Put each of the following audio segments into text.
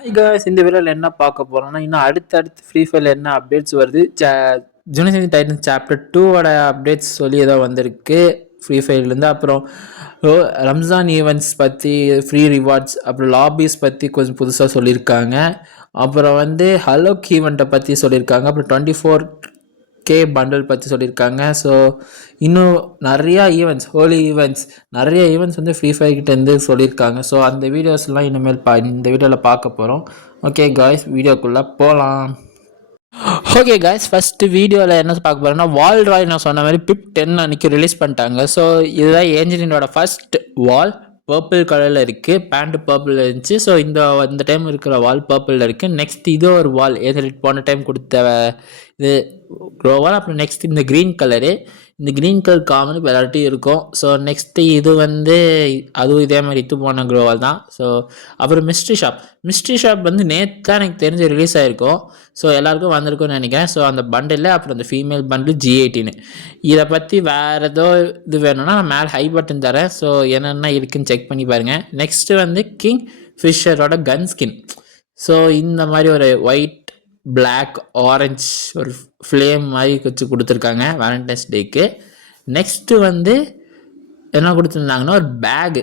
Hi guys, இந்த வீடியோவில் என்ன பார்க்க போறோம்னா இன்னும் அடுத்தடுத்து ஃப்ரீ ஃபயர்ல என்ன அப்டேட்ஸ் வருது. ஜூனியர் டைட்டன்ஸ் சாப்டர் 2ஓட அப்டேட்ஸ் சொல்லி ஏதோ வந்திருக்கு ஃப்ரீ ஃபயர்லேருந்து. அப்புறம் ரம்ஜான் ஈவெண்ட்ஸ் பற்றி ஃப்ரீ ரிவார்ட்ஸ், அப்புறம் லாபிஸ் பற்றி கொஞ்சம் புதுசாக சொல்லியிருக்காங்க. அப்புறம் ஹலோக் ஈவெண்ட்டை பற்றி சொல்லியிருக்காங்க. அப்புறம் 24K பண்டல் பற்றி சொல்லியிருக்காங்க. ஸோ இன்னும் நிறையா ஈவெண்ட்ஸ், ஹோலி ஈவெண்ட்ஸ், நிறைய ஈவெண்ட்ஸ் ஃப்ரீ ஃபயர் கிட்டேருந்து சொல்லியிருக்காங்க. ஸோ அந்த வீடியோஸ்லாம் இனிமேல் இந்த வீடியோவில் பார்க்க போகிறோம். ஓகே காய்ஸ், வீடியோக்குள்ளே போகலாம். ஓகே காய்ஸ், ஃபஸ்ட்டு வீடியோவில் என்ன பார்க்க போகிறோம்னா வால் ராய் நான் சொன்ன மாதிரி பிப் 10 அன்றைக்கி ரிலீஸ் பண்ணிட்டாங்க. ஸோ இதுதான் ஏஞ்சலினோட ஃபஸ்ட் வால். பர்பிள் கலரில் இருக்குது, பேண்ட் பர்பிள் இருந்துச்சு. ஸோ இந்த டைம் இருக்கிற வால் பர்பிளில் இருக்குது. நெக்ஸ்ட் இது ஒரு வால் ஏஞ்சலின் போன டைம் கொடுத்த இது க்ளோவால். அப்புறம் நெக்ஸ்ட் இந்த க்ரீன் கலரு, இந்த க்ரீன் கலர் காமன் இப்போ எல்லார்ட்டையும் இருக்கும். ஸோ நெக்ஸ்ட்டு இது அதுவும் இதே மாதிரி இது போன க்ளோவால் தான். ஸோ அப்புறம் மிஸ்ட்ரி ஷாப் நேற்று தான் எனக்கு தெரிஞ்சு ரிலீஸ் ஆகிருக்கும். ஸோ எல்லாருக்கும் வந்திருக்கும்னு நினைக்கிறேன். ஸோ அந்த பண்டில், அப்புறம் அந்த ஃபீமேல் பண்டில் G18. இதை பற்றி வேறு ஏதோ இது வேணும்னா நான் மேலே ஹை பட்டன் தரேன். ஸோ என்னென்ன இருக்குதுன்னு செக் பண்ணி பாருங்கள். நெக்ஸ்ட்டு கிங் ஃபிஷரோட கன் ஸ்கின். ஸோ இந்த மாதிரி ஒரு ஒயிட், பிளாக், ஆரஞ்ச் ஒரு ஃப்ளேம் மாதிரி வச்சு கொடுத்துருக்காங்க வேலண்டைன்ஸ் டேக்கு. நெக்ஸ்ட்டு என்ன கொடுத்துருந்தாங்கன்னா ஒரு பேகு.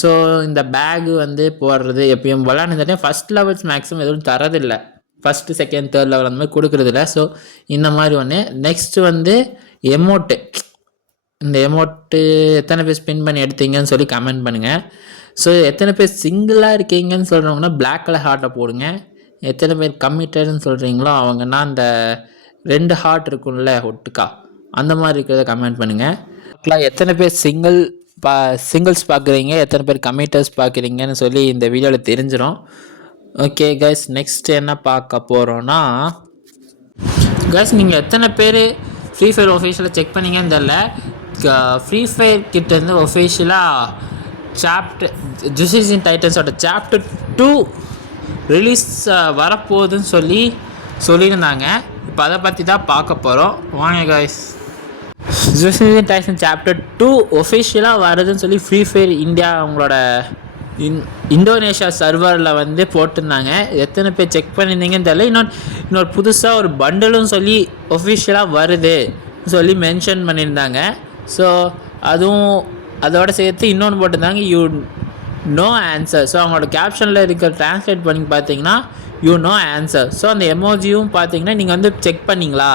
ஸோ இந்த பேகு போடுறது எப்பயும் போல இந்த டைம் ஃபஸ்ட் லெவல்ஸ் மேக்ஸிமம் எதுவும் தரதில்லை. ஃபஸ்ட்டு, செகண்ட், தேர்ட் லெவல் அந்த மாதிரி கொடுக்குறதில்ல. ஸோ இந்த மாதிரி ஒன்று. Next emote. இந்த எமோட்டு எத்தனை பேர் ஸ்பின் பண்ணி எடுத்தீங்கன்னு சொல்லி கமெண்ட் பண்ணுங்கள். ஸோ எத்தனை பேர் சிங்கிளாக இருக்கீங்கன்னு சொல்கிறவங்கன்னா பிளாக் கலர் ஹார்ட்டை போடுங்க. எத்தனை பேர் கம்மிட்டட்னு சொல்கிறீங்களோ அவங்கன்னா அந்த 2 ஹார்ட் இருக்கும்ல ஒட்டுக்கா, அந்த மாதிரி இருக்கிறத கமெண்ட் பண்ணுங்கள். எத்தனை பேர் சிங்கிள்ஸ் பார்க்குறீங்க, எத்தனை பேர் கம்மிட்டர்ஸ் பார்க்குறீங்கன்னு சொல்லி இந்த வீடியோவில் தெரிஞ்சிடும். ஓகே கைஸ், நெக்ஸ்ட் என்ன பார்க்க போகிறோன்னா கைஸ், நீங்கள் எத்தனை பேர் ஃப்ரீ ஃபயர் ஒஃபிஷியலாக செக் பண்ணீங்கன்னு தெரில. ஃப்ரீ ஃபயர் கிட்டேருந்து ஒஃபிஷியலாக ஜூனியர் டைட்டன்ஸோட சாப்டர் 2 ரிலீஸ் வரப்போகுதுன்னு சொல்லியிருந்தாங்க. இப்போ அதை பற்றி தான் பார்க்க போகிறோம். வாங்க காய்ஸ். ஜூனியர் டைட்டன்ஸ் சாப்டர் 2 ஒஃபிஷியலாக வருதுன்னு சொல்லி ஃப்ரீ ஃபயர் இந்தியா அவங்களோட இந்தோனேஷியா சர்வரில் போட்டிருந்தாங்க. எத்தனை பேர் செக் பண்ணியிருந்தீங்கன்னு தெரியல. இன்னொரு புதுசாக ஒரு பண்டலும் சொல்லி ஒஃபிஷியலாக வருது சொல்லி மென்ஷன் பண்ணியிருந்தாங்க. ஸோ அதுவும் அதோட சேர்த்து இன்னொன்று போட்டிருந்தாங்க, யூ நோ ஆன்சர். ஸோ அவங்களோட கேப்ஷனில் இருக்கிற ட்ரான்ஸ்லேட் பண்ணி பார்த்தீங்கன்னா யூ நோ ஆன்சர். ஸோ அந்த எமோஜியும் பார்த்தீங்கன்னா நீங்கள் செக் பண்ணிங்களா,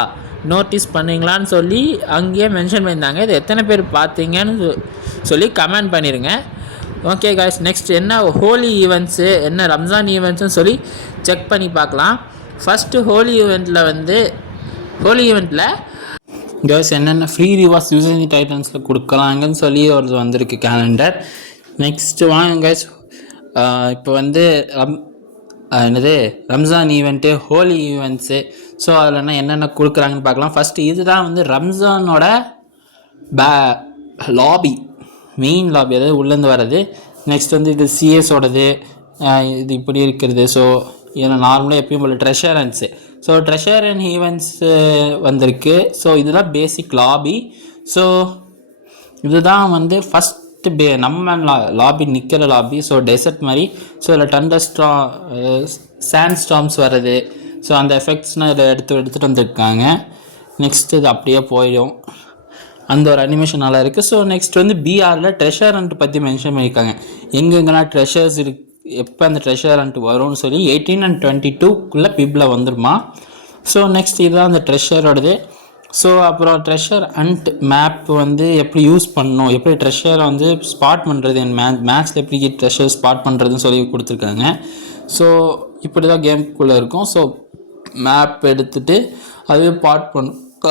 நோட்டீஸ் பண்ணிங்களான்னு சொல்லி அங்கேயே மென்ஷன் பண்ணியிருந்தாங்க. இது எத்தனை பேர் பார்த்தீங்கன்னு சொல்லி கமெண்ட் பண்ணிடுங்க. ஓகே காய்ஸ், நெக்ஸ்ட் என்ன ஹோலி ஈவெண்ட்ஸு, என்ன ரம்ஜான் ஈவெண்ட்ஸுன்னு சொல்லி செக் பண்ணி பார்க்கலாம். ஃபஸ்ட்டு ஹோலி ஈவெண்ட்டில் கேர்ஸ் என்னென்ன ஃப்ரீ ரிவார்ட்ஸ் யூசர் டைட்டன்ஸில் கொடுக்கலாங்கன்னு சொல்லி ஒரு வந்திருக்கு கேலண்டர். நெக்ஸ்ட்டு வாங்க கைஸ், இப்போ Ramzan event, Holi events. So அதில் என்னென்ன கொடுக்குறாங்கன்னு பார்க்கலாம். ஃபஸ்ட்டு இதுதான் ரம்ஜானோட லாபி, மெயின் லாபி, அதாவது உள்ளேருந்து வர்றது. நெக்ஸ்ட் இது சிஎஸோடது, இது இப்படி இருக்கிறது. ஸோ இதில் நார்மலாக எப்பயும் போல் ட்ரெஷரன்ஸு. ஸோ ட்ரெஷர் அண்ட் ஈவெண்ட்ஸு வந்திருக்கு. ஸோ இதுதான் பேசிக் லாபி. ஸோ இதுதான் ஃபஸ்ட்டு நம்ம லாபி நிற்கிற லாபி. ஸோ டெசர்ட் மாதிரி. ஸோ இதில் சாண்ட் ஸ்டார்ம்ஸ் வர்றது. ஸோ அந்த எஃபெக்ட்ஸ்னால் இதில் எடுத்துகிட்டு வந்திருக்காங்க. நெக்ஸ்ட் இது அப்படியே போயிடும். அந்த ஒரு அனிமேஷன் நல்லா இருக்குது. ஸோ நெக்ஸ்ட் பிஆரில் ட்ரெஷர் ஹண்ட் பற்றி மென்ஷன் பண்ணியிருக்காங்க. எங்கெங்கெல்லாம் ட்ரெஷர்ஸ் இருக்குது, எப்போ அந்த ட்ரெஷர் ஹண்ட் வரும்னு சொல்லி 18 and 22க்குள்ளே பிபில் வந்துடுமா. ஸோ நெக்ஸ்ட் இதுதான் அந்த ட்ரெஷரோடது. ஸோ அப்புறம் ட்ரெஷர் ஹண்ட் மேப் எப்படி யூஸ் பண்ணணும், எப்படி ட்ரெஷரை ஸ்பாட் பண்ணுறது, மேக்ஸில் எப்படி ட்ரெஷர் ஸ்பாட் பண்ணுறதுன்னு சொல்லி கொடுத்துருக்காங்க. ஸோ இப்படி தான் கேமுக்குள்ளே இருக்கும். ஸோ மேப் எடுத்துகிட்டு அதுவே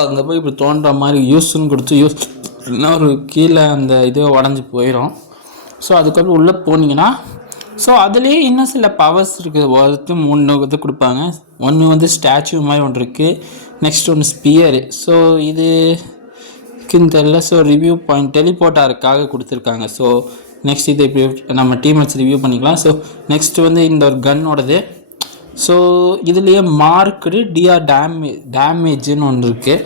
அங்கே போய் இப்படி தோன்ற மாதிரி யூஸ்ன்னு கொடுத்து இல்லைன்னா ஒரு கீழே அந்த இதுவே உடஞ்சி போயிடும். ஸோ அதுக்கப்புறம் உள்ளே போனீங்கன்னா ஸோ அதுலேயே இன்னும் சில பவர்ஸ் இருக்குது. 3 இது கொடுப்பாங்க. ஒன்று ஸ்டாச்சு மாதிரி ஒன்று இருக்குது. நெக்ஸ்ட் ஒன்று ஸ்பியரு. ஸோ இதுக்குன்னு தெரியல. ஸோ ரிவ்யூ பாயிண்ட் டெலிபோர்ட்டாருக்காக கொடுத்துருக்காங்க. ஸோ நெக்ஸ்ட் இது இப்படி நம்ம டீம் வச்சு ரிவ்யூ பண்ணிக்கலாம். ஸோ நெக்ஸ்ட் இந்த ஒரு கன்னோடது. ஸோ இதுலேயே மார்க்கு டிஆர் டேமேஜுன்னு ஒன்று இருக்குது.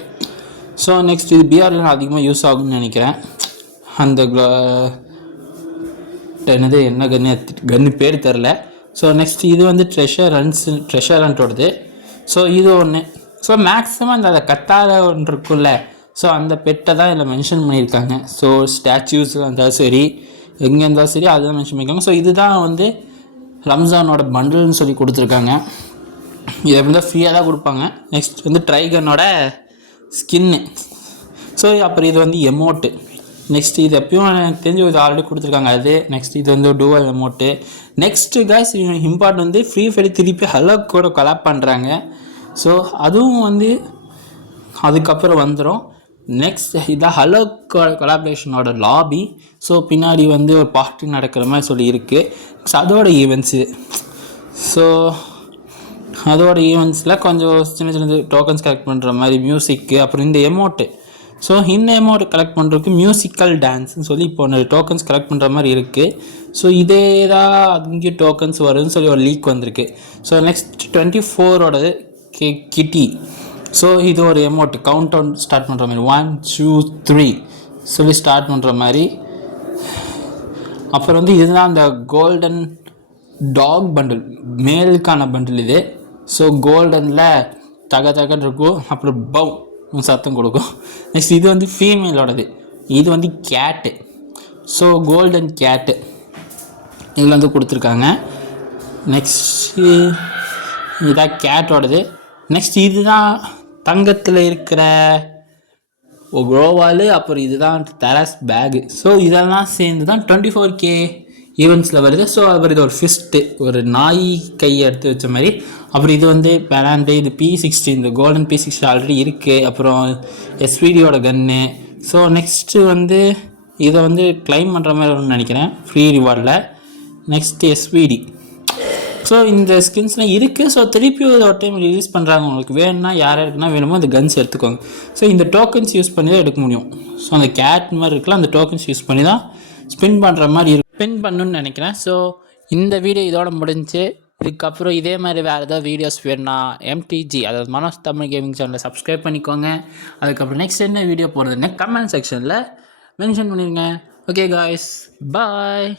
ஸோ நெக்ஸ்ட் இது பிஆரில் அதிகமாக யூஸ் ஆகும்னு நினைக்கிறேன். அந்த என்ன கன்று பேர் தெரில. ஸோ நெக்ஸ்ட் இது வந்து ட்ரெஷர் ஹண்டோடது. ஸோ இது ஒன்று. ஸோ மேக்ஸிமம் அந்த கத்தாழ ஒன்று இருக்குல்ல, ஸோ அந்த பெட்டை தான் இதில் மென்ஷன் பண்ணியிருக்காங்க. ஸோ ஸ்டாச்சூஸில் இருந்தாலும் சரி, எங்கே இருந்தாலும் சரி, அதுதான் மென்ஷன் பண்ணியிருக்காங்க. ஸோ இதுதான் வந்து ரம்ஜானோட பண்டில்னு சொல்லி கொடுத்துருக்காங்க. இதை எப்படி தான் ஃப்ரீயாக தான் கொடுப்பாங்க. நெக்ஸ்ட் வந்து ட்ரைகனோட ஸ்கின்னு. ஸோ அப்புறம் இது வந்து எமோட்டு. நெக்ஸ்ட் இது எப்பயும் எனக்கு தெரிஞ்சு இது ஆல்ரெடி கொடுத்துருக்காங்க அது. நெக்ஸ்ட் இது வந்து dual emote. Next guys impart வந்து ஃப்ரீ ஃபயர் திருப்பி ஹலோக் கூட கொலாப் பண்ணுறாங்க. ஸோ அதுவும் வந்து அதுக்கப்புறம் வந்துடும். நெக்ஸ்ட் இதான் ஹலோக் கொலாபரேஷனோட லாபி. ஸோ பின்னாடி வந்து ஒரு பார்ட்டி நடக்கிற மாதிரி சொல்லியிருக்கு. ஸோ அதோட ஈவெண்ட்ஸு. ஸோ அதோட ஈவெண்ட்ஸில் கொஞ்சம் சின்ன சின்ன டோக்கன்ஸ் கலெக்ட் பண்ணுற மாதிரி மியூசிக்கு, அப்புறம் இந்த எமோட்டு. ஸோ இந்த எமௌண்ட் கலெக்ட் பண்ணுறதுக்கு மியூசிக்கல் டான்ஸ்னு சொல்லி இப்போ ஒன்று டோக்கன்ஸ் கலெக்ட் பண்ணுற மாதிரி இருக்குது. ஸோ இதே தான் அங்கேயும் டோக்கன்ஸ் வருதுன்னு சொல்லி ஒரு லீக் வந்திருக்கு. ஸோ நெக்ஸ்ட் 24ஓடது கிட்டி. ஸோ இது ஒரு எமௌண்ட் கவுண்ட் டவுன் ஸ்டார்ட் பண்ணுற மாதிரி 1 2 3 சொல்லி ஸ்டார்ட் பண்ணுற மாதிரி. அப்புறம் வந்து இதுதான் அந்த கோல்டன் டாக் பண்டில், மேலுக்கான பண்டில் இது. ஸோ கோல்டனில் தகன்னு இருக்கும், அப்புறம் சத்தம் கொடுக்கும். நெக்ஸ்ட் இது வந்து ஃபீமேலோடது. இது வந்து கேட்டு. ஸோ கோல்டன் கேட்டு இதில் வந்து கொடுத்துருக்காங்க. நெக்ஸ்ட்டு இதான் கேட்டோடது. நெக்ஸ்ட் இதுதான் தங்கத்தில் இருக்கிற குளோவால். அப்புறம் இதுதான் தெராஸ் பேகு. ஸோ இதெல்லாம் சேர்ந்து தான் 24K ஈவெண்ட்ஸில் வருது. ஸோ அப்புறம் இது ஒரு ஃபிஸ்ட்டு, ஒரு நாய் கையை எடுத்து வச்ச மாதிரி. அப்புறம் இது வந்து பேராண்டு, இது P60, இந்த கோல்டன் P60 ஆல்ரெடி இருக்குது. அப்புறம் எஸ்விடியோட கன்னு. ஸோ நெக்ஸ்ட்டு வந்து இதை வந்து கிளைம் பண்ணுற மாதிரி ஒன்று நினைக்கிறேன் ஃப்ரீ ரிவார்டில். Next SVD. ஸோ இந்த ஸ்கின்ஸ்லாம் இருக்குது. ஸோ திருப்பி ஒரு டைம் ரிலீஸ் பண்ணுறாங்க. உங்களுக்கு வேணும்னா யாருக்குன்னா வேணுமோ அந்த கன்ஸ் எடுத்துக்கோங்க. ஸோ இந்த டோக்கன்ஸ் யூஸ் பண்ணி தான் எடுக்க முடியும். ஸோ அந்த கேட் மாதிரி இருக்கலாம், அந்த டோக்கன்ஸ் யூஸ் பண்ணி தான் ஸ்பின் பண்ணுற மாதிரி இருக்கும். ஸ்பின் பண்ணணுன்னு நினைக்கிறேன். ஸோ இந்த வீடியோ இதோட முடிஞ்சு. இதுக்கப்புறம் இதே மாதிரி வேறு ஏதாவது வீடியோஸ் வேணும்னா MTG, அதாவது மனோஜ் தமிழ் கேமிங் சேனலை சப்ஸ்கிரைப் பண்ணிக்கோங்க. அதுக்கப்புறம் நெக்ஸ்ட் என்ன வீடியோ போடுறதுன்னு கமெண்ட் செக்ஷனில் மென்ஷன் பண்ணிடுங்க. ஓகே காய்ஸ், பாய்.